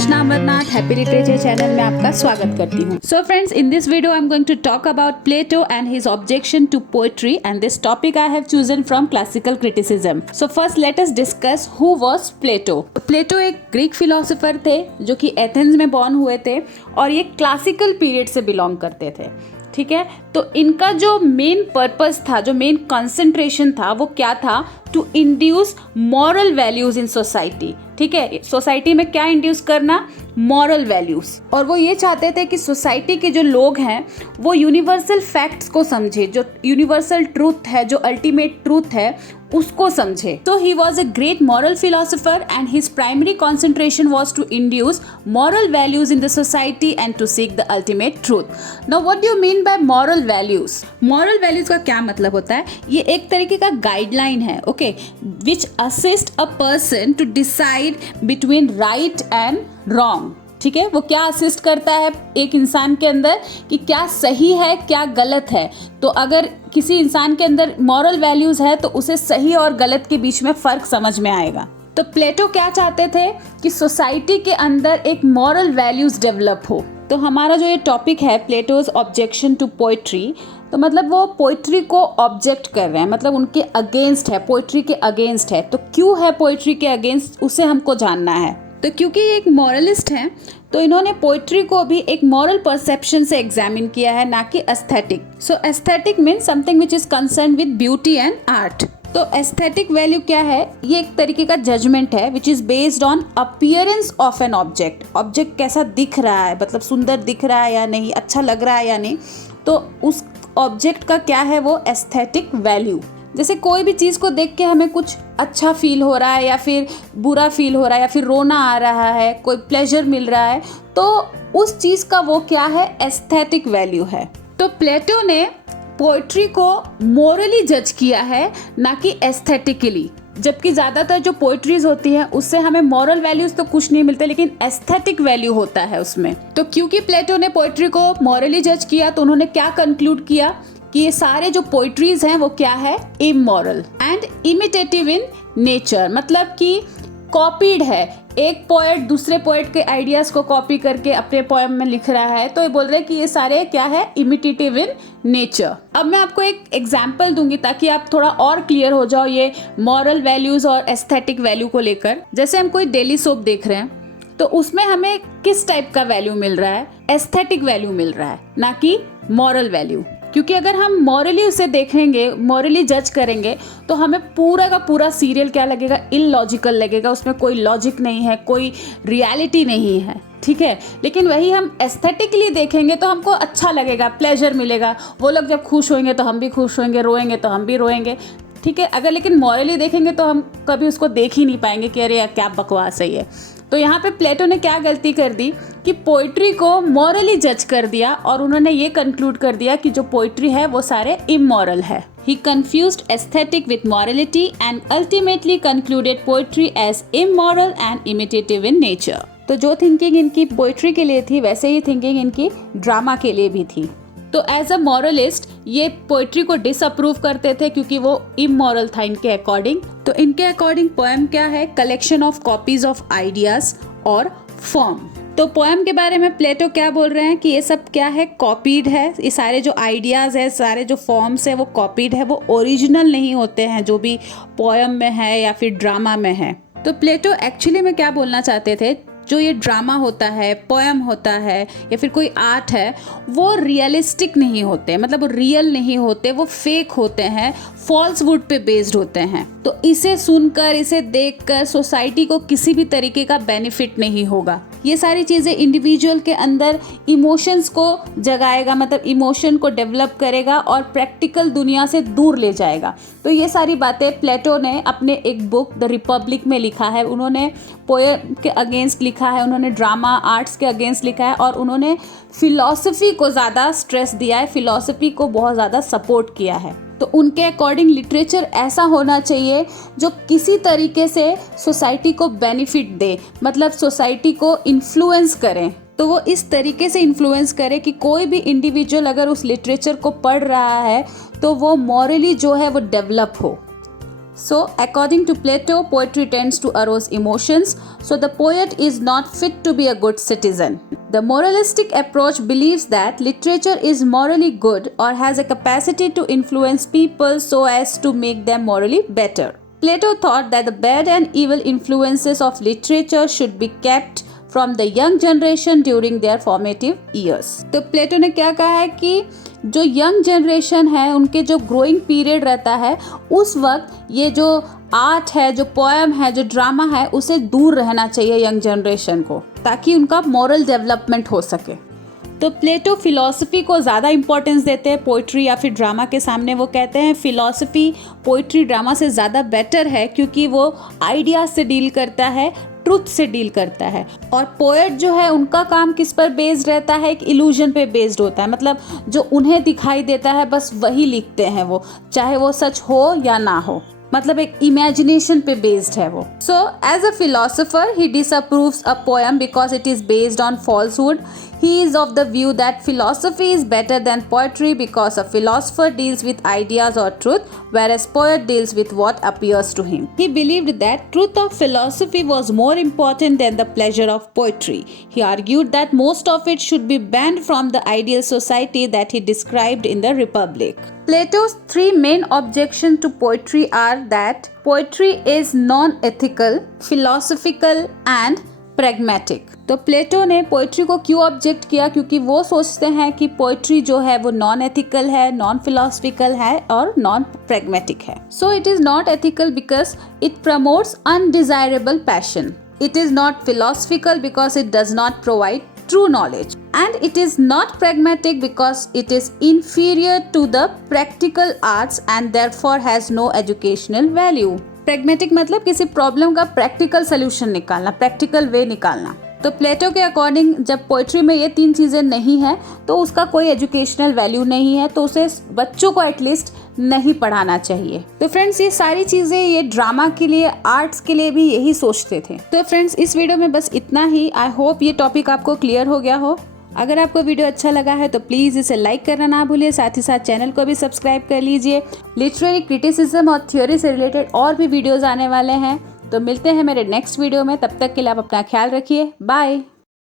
रचना Amarnath happy literature channel में आपका स्वागत करती हूँ। So friends, in this video I am going to talk about Plato and his objection to poetry and this topic I have chosen from classical criticism. So first let us discuss who was Plato. Plato एक Greek philosopher थे जो कि Athens में born हुए थे और ये classical period से बिलोंग करते थे। ठीक है, तो इनका जो मेन पर्पस था, जो मेन कंसंट्रेशन था, वो क्या था? To induce moral values in society. ठीक है, सोसाइटी में क्या इंड्यूस करना? Moral values. और वो ये चाहते थे कि सोसाइटी के जो लोग हैं वो यूनिवर्सल फैक्ट्स को समझे, जो यूनिवर्सल ट्रूथ है, जो अल्टीमेट ट्रूथ है, उसको समझे। तो he was a great moral philosopher and his primary concentration was to induce moral values in the society and to seek the ultimate truth. Now what do you mean by moral values? Moral values का क्या मतलब होता है? ये एक तरीके का guideline है, okay, which assist a person to decide between right and wrong. ठीक है, वो क्या असिस्ट करता है एक इंसान के अंदर कि क्या सही है, क्या गलत है। तो अगर किसी इंसान के अंदर मॉरल वैल्यूज है तो उसे सही और गलत के बीच में फर्क समझ में आएगा। तो प्लेटो क्या चाहते थे कि सोसाइटी के अंदर एक मॉरल वैल्यूज डेवलप हो। तो हमारा जो ये टॉपिक है, प्लेटोज ऑब्जेक्शन टू पोएट्री, तो मतलब वो पोएट्री को ऑब्जेक्ट कर रहे हैं, मतलब उनके अगेंस्ट है, पोएट्री के अगेंस्ट है। तो क्यों है पोएट्री के अगेंस्ट, उसे हमको जानना है। तो क्योंकि ये एक मॉरलिस्ट हैं, तो इन्होंने पोएट्री को भी एक मॉरल परसेप्शन से एग्जामिन किया है, ना कि aesthetic. So aesthetic means something which is concern with beauty and art. तो एस्थेटिक वैल्यू क्या है? ये एक तरीके का जजमेंट है which is based on appearance of an object. Object कैसा दिख रहा है, मतलब सुंदर दिख रहा है या नहीं, अच्छा लग रहा है या नहीं, तो उस ऑब्जेक्ट का क्या है वो एस्थेटिक वैल्यू। जैसे कोई भी चीज़ को देख के हमें कुछ अच्छा फील हो रहा है या फिर बुरा फील हो रहा है या फिर रोना आ रहा है, कोई प्लेजर मिल रहा है, तो उस चीज़ का वो क्या है? एस्थेटिक वैल्यू है। तो प्लेटो ने पोएट्री को मोरली जज किया है, ना कि एस्थेटिकली। जबकि ज़्यादातर जो पोएट्रीज होती हैं उससे हमें मॉरल वैल्यूज तो कुछ नहीं मिलते, लेकिन एस्थेटिक वैल्यू होता है उसमें। तो क्योंकि प्लेटो ने पोएट्री को मॉरली जज किया, तो उन्होंने क्या कंक्लूड किया कि ये सारे जो पोइट्रीज हैं वो क्या है? Immoral and imitative in nature. मतलब कि कॉपीड है, एक पोएट दूसरे पोएट के आइडियाज को कॉपी करके अपने पोएम में लिख रहा है, तो ये बोल रहे हैं कि ये सारे क्या है? Imitative in nature. अब मैं आपको एक एग्जांपल दूंगी ताकि आप थोड़ा और क्लियर हो जाओ ये मॉरल वैल्यूज और एस्थेटिक वैल्यू को लेकर। जैसे हम कोई डेली सोप देख रहे हैं, तो उसमें हमें किस टाइप का वैल्यू मिल रहा है? एस्थेटिक वैल्यू मिल रहा है, ना कि मॉरल वैल्यू। क्योंकि अगर हम मॉरली उसे देखेंगे, मॉरली जज करेंगे, तो हमें पूरा का पूरा सीरियल क्या लगेगा? इलॉजिकल लगेगा, उसमें कोई लॉजिक नहीं है, कोई रियलिटी नहीं है। ठीक है, लेकिन वही हम एस्थेटिकली देखेंगे तो हमको अच्छा लगेगा, प्लेजर मिलेगा। वो लोग जब खुश होंगे तो हम भी खुश होंगे, रोएंगे तो हम भी रोएंगे। ठीक है, अगर लेकिन मॉरली देखेंगे तो हम कभी उसको देख ही नहीं पाएंगे कि अरे यार क्या बकवास है ये। तो यहाँ पे प्लेटो ने क्या गलती कर दी कि पोइट्री को मॉरली जज कर दिया और उन्होंने ये कंक्लूड कर दिया कि जो पोइट्री है वो सारे इमोरल है। He confused aesthetic with morality and ultimately concluded poetry as immoral and imitative in nature. तो जो थिंकिंग इनकी पोइट्री के लिए थी, वैसे ही थिंकिंग इनकी ड्रामा के लिए भी थी। तो एज अ मॉरलिस्ट ये पोइट्री को डिसअप्रूव करते थे क्योंकि वो इमोरल था इनके अकॉर्डिंग। तो इनके अकॉर्डिंग पोएम क्या है? Collection of copies of ideas और फॉर्म। तो पोएम के बारे में प्लेटो क्या बोल रहे हैं कि ये सब क्या है? कॉपीड है। ये सारे जो आइडियाज है, सारे जो फॉर्म्स है वो कॉपीड है, वो ओरिजिनल नहीं होते हैं जो भी पोएम में है या फिर ड्रामा में है। तो प्लेटो एक्चुअली में क्या बोलना चाहते थे? जो ये ड्रामा होता है, पोएम होता है या फिर कोई आर्ट है, वो रियलिस्टिक नहीं होते, मतलब वो रियल नहीं होते, वो फेक होते हैं, फॉल्सवुड पे बेस्ड होते हैं। तो इसे सुनकर, इसे देखकर सोसाइटी को किसी भी तरीके का बेनिफिट नहीं होगा। ये सारी चीज़ें इंडिविजुअल के अंदर इमोशंस को जगाएगा, मतलब इमोशन को डेवलप करेगा और प्रैक्टिकल दुनिया से दूर ले जाएगा। तो ये सारी बातें प्लेटो ने अपने एक बुक द रिपब्लिक में लिखा है। उन्होंने पोएम के अगेंस्ट लिखा है, उन्होंने ड्रामा आर्ट्स के अगेंस्ट लिखा है और उन्होंने फिलॉसफी को ज़्यादा स्ट्रेस दिया है, फिलॉसफी को बहुत ज़्यादा सपोर्ट किया है। तो उनके अकॉर्डिंग लिटरेचर ऐसा होना चाहिए जो किसी तरीके से सोसाइटी को बेनिफिट दे, मतलब सोसाइटी को इन्फ्लुएंस करें। तो वो इस तरीके से इन्फ्लुएंस करे कि कोई भी इंडिविजुअल अगर उस लिटरेचर को पढ़ रहा है तो वो मॉरली जो है वो डेवलप हो, So, according to Plato, poetry tends to arouse emotions, so the poet is not fit to be a good citizen. The moralistic approach believes that literature is morally good or has a capacity to influence people so as to make them morally better. Plato thought that the bad and evil influences of literature should be kept from the young generation during their formative years. तो प्लेटो ने क्या कहा है कि जो young generation है उनके जो ग्रोइंग पीरियड रहता है उस वक्त ये जो आर्ट है, जो पोएम है, जो ड्रामा है, उसे दूर रहना चाहिए यंग जनरेशन को, ताकि उनका मॉरल डेवलपमेंट हो सके। तो प्लेटो फिलॉसफी को ज़्यादा इंपॉर्टेंस देते हैं पोइट्री या फिर ड्रामा के सामने। वो कहते हैं फिलॉसफी पोइट्री ड्रामा से ज़्यादा बेटर है क्योंकि वो आइडियाज से डील करता है, ट्रुथ से डील करता है। और पोएट जो है उनका काम किस पर बेस्ड रहता है, एक इल्यूजन पे बेस्ड होता है, मतलब जो उन्हें दिखाई देता है बस वही लिखते हैं वो, चाहे वो सच हो या ना हो, मतलब एक इमेजिनेशन पे बेस्ड है वो। So as a philosopher he disapproves a poem because it is based on falsehood. He is of the view that philosophy is better than poetry because a philosopher deals with ideas or truth, whereas poet deals with what appears to him. He believed that truth of philosophy was more important than the pleasure of poetry. He argued that most of it should be banned from the ideal society that he described in the Republic. Plato's three main objections to poetry are that poetry is non-ethical, philosophical and pragmatic. तो प्लेटो ने poetry को क्यों object किया, क्योंकि वो सोचते हैं कि पोइट्री जो है वो नॉन एथिकल है, नॉन फिलोसफिकल है और नॉन प्रैग्मेटिक है। So it is not ethical because it promotes undesirable passion, it is not philosophical because it does not provide true knowledge, and it is not pragmatic because it is inferior to the practical arts and therefore has no educational value. Pragmatic मतलब किसी problem का practical solution निकालना, practical way निकालना। तो प्लेटो के according जब poetry में ये तीन चीज़ें नहीं है तो उसका कोई एजुकेशनल वैल्यू नहीं है, तो उसे बच्चों को एटलीस्ट नहीं पढ़ाना चाहिए। तो फ्रेंड्स ये सारी चीज़ें ये ड्रामा के लिए, आर्ट्स के लिए भी यही सोचते थे। तो फ्रेंड्स इस वीडियो में बस इतना ही। आई होप ये टॉपिक आपको क्लियर हो गया हो। अगर आपको वीडियो अच्छा लगा है तो प्लीज़ इसे लाइक करना ना भूलिए, साथ ही साथ चैनल को भी सब्सक्राइब कर लीजिए। लिटरेरी क्रिटिसिज्म और थ्योरी से रिलेटेड और भी वीडियोज़ आने वाले हैं, तो मिलते हैं मेरे नेक्स्ट वीडियो में। तब तक के लिए आप अपना ख्याल रखिए। बाय।